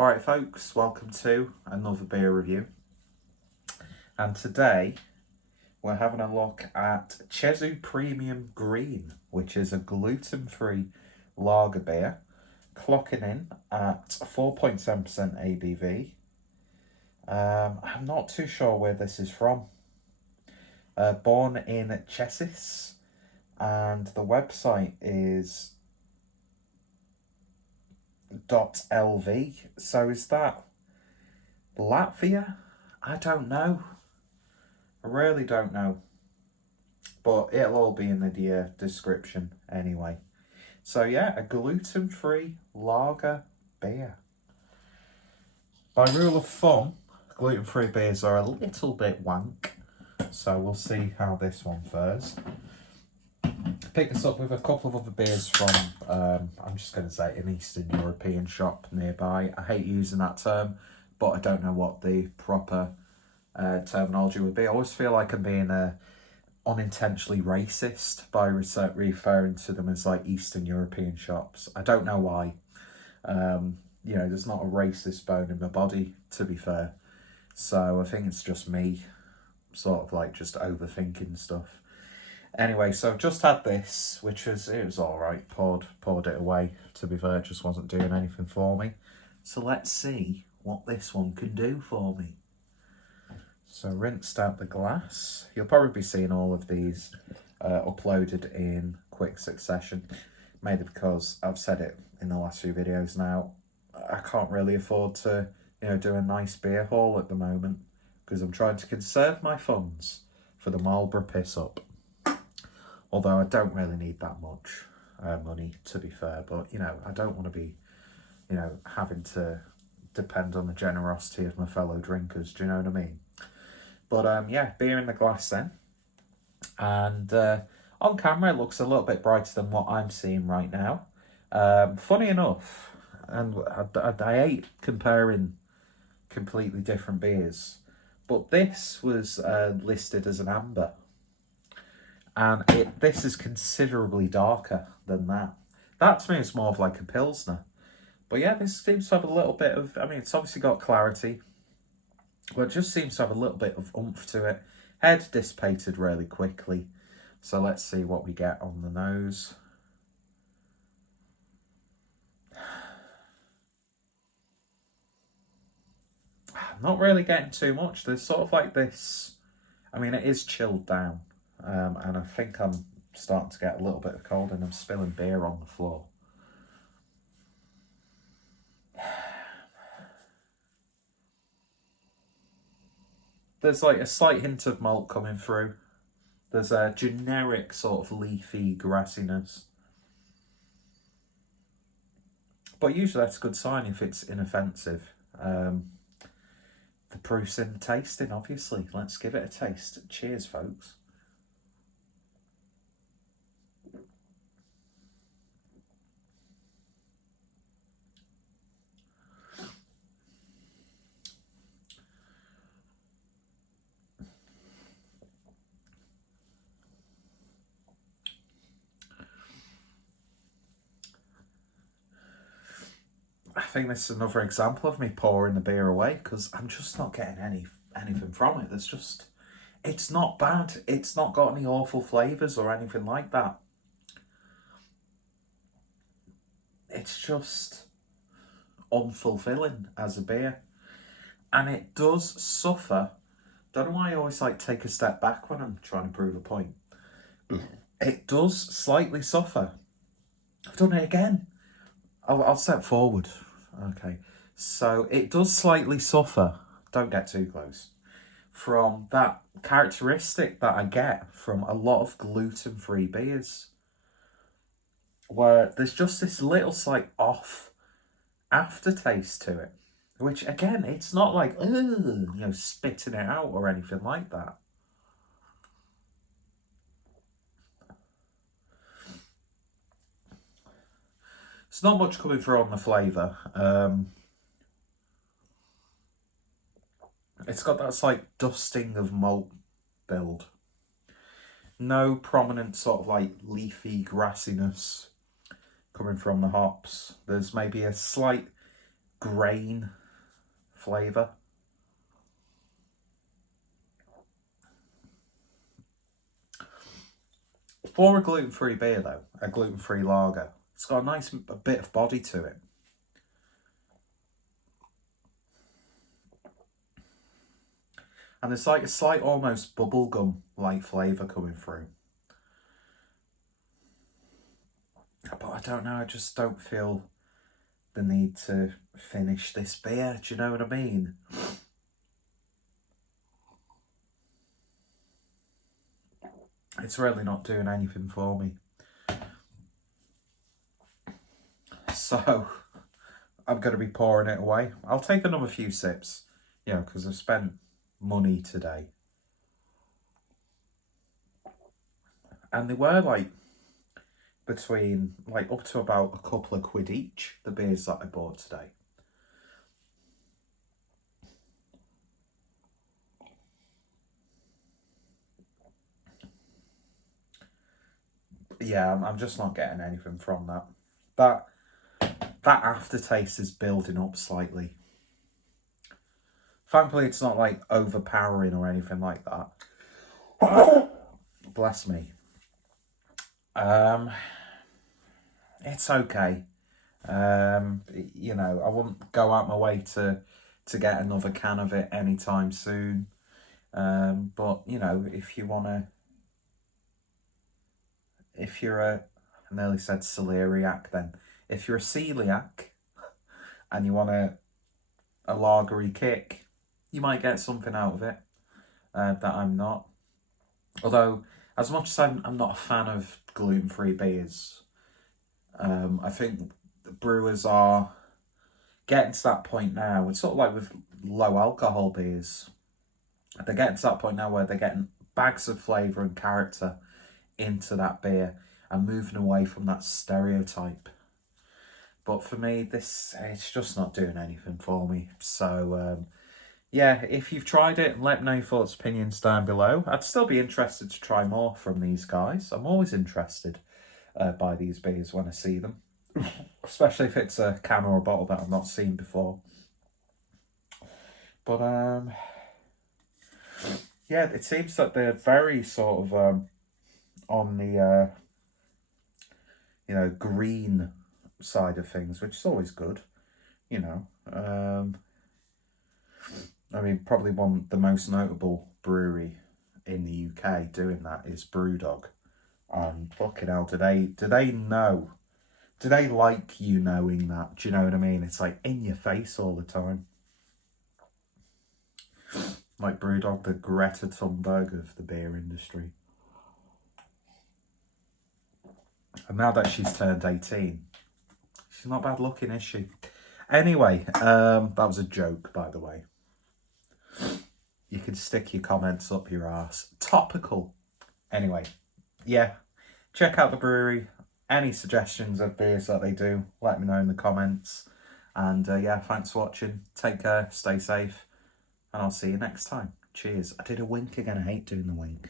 Alright folks, welcome to another beer review. And today we're having a look at Cēsu Premium Green, which is a gluten-free lager beer, clocking in at 4.7% ABV. I'm not too sure where this is from. Born in Cēsu, and the website is .lv. So is that Latvia? I don't know. I really don't know. But it'll all be in the description anyway. So yeah, a gluten-free lager beer. By rule of thumb, gluten-free beers are a little bit wank. So we'll see how this one fares. Pick this up with a couple of other beers from, I'm just going to say, an Eastern European shop nearby. I hate using that term, but I don't know what the proper terminology would be. I always feel like I'm being unintentionally racist by referring to them as like Eastern European shops. I don't know why. You know, there's not a racist bone in my body, to be fair. So I think it's just me sort of like just overthinking stuff. Anyway, so I've just had this, which was, it was all right. Poured it away, to be fair. It just wasn't doing anything for me. So let's see what this one can do for me. So rinsed out the glass. You'll probably be seeing all of these uploaded in quick succession. Mainly because I've said it in the last few videos now. I can't really afford to, do a nice beer haul at the moment, because I'm trying to conserve my funds for the Marlborough piss up. Although I don't really need that much money, to be fair. But, I don't want to be, having to depend on the generosity of my fellow drinkers. Do you know what I mean? But, yeah, beer in the glass then. And on camera, it looks a little bit brighter than what I'm seeing right now. Funny enough, and I hate comparing completely different beers, but this was listed as an amber. And this is considerably darker than that. That to me is more of like a Pilsner. But yeah, this seems to have a little bit of, it's obviously got clarity, but it just seems to have a little bit of oomph to it. Head dissipated really quickly. So let's see what we get on the nose. I'm not really getting too much. There's sort of like this, it is chilled down. And I think I'm starting to get a little bit of cold and I'm spilling beer on the floor. There's like a slight hint of malt coming through. There's a generic sort of leafy grassiness. But usually that's a good sign if it's inoffensive. The proof's in the tasting, obviously. Let's give it a taste. Cheers, folks. I think this is another example of me pouring the beer away, because I'm just not getting anything from it. It's not bad. It's not got any awful flavours or anything like that. It's just unfulfilling as a beer. And it does suffer. Don't know why I always take a step back when I'm trying to prove a point. It does slightly suffer. I've done it again. I'll step forward. Okay. So it does slightly suffer. Don't get too close. From that characteristic that I get from a lot of gluten-free beers, where there's just this little slight off aftertaste to it, which again, it's not like spitting it out or anything like that. It's not much coming through on the flavour. It's got that slight dusting of malt build. No prominent sort of leafy grassiness coming from the hops. There's maybe a slight grain flavour. For a gluten-free beer though, a gluten-free lager, it's got a bit of body to it. And there's like a slight almost bubblegum like flavour coming through. But I don't know, I just don't feel the need to finish this beer, do you know what I mean? It's really not doing anything for me. So, I'm going to be pouring it away. I'll take another few sips, you know, because I've spent money today. And they were like between like up to about a couple of quid each, the beers that I bought today. Yeah, I'm just not getting anything from that. That aftertaste is building up slightly. Thankfully, it's not like overpowering or anything like that. Bless me. It's okay. You know, I wouldn't go out my way to get another can of it anytime soon. But you know, if you're I nearly said celeriac then. If you're a celiac and you want a lagery kick, you might get something out of it that I'm not. Although, as much as I'm not a fan of gluten-free beers, I think the brewers are getting to that point now. It's sort of like with low alcohol beers. They're getting to that point now where they're getting bags of flavour and character into that beer and moving away from that stereotype. But for me, it's just not doing anything for me. So, yeah, if you've tried it, let me know your thoughts, opinions down below. I'd still be interested to try more from these guys. I'm always interested by these beers when I see them. Especially if it's a can or a bottle that I've not seen before. But, yeah, it seems that they're very sort of on the, you know, green side of things, which is always good, you know. I mean, probably the most notable brewery in the UK doing that is Brewdog. And fucking hell, do they know? Do they like you knowing that? Do you know what I mean? It's like in your face all the time. Like Brewdog, the Greta Thunberg of the beer industry. And now that she's turned 18, she's not bad looking, is she? Anyway, that was a joke, by the way. You can stick your comments up your arse. Topical. Anyway, yeah. Check out the brewery. Any suggestions of beers that they do, let me know in the comments. And yeah, thanks for watching. Take care, stay safe, and I'll see you next time. Cheers. I did a wink again. I hate doing the wink.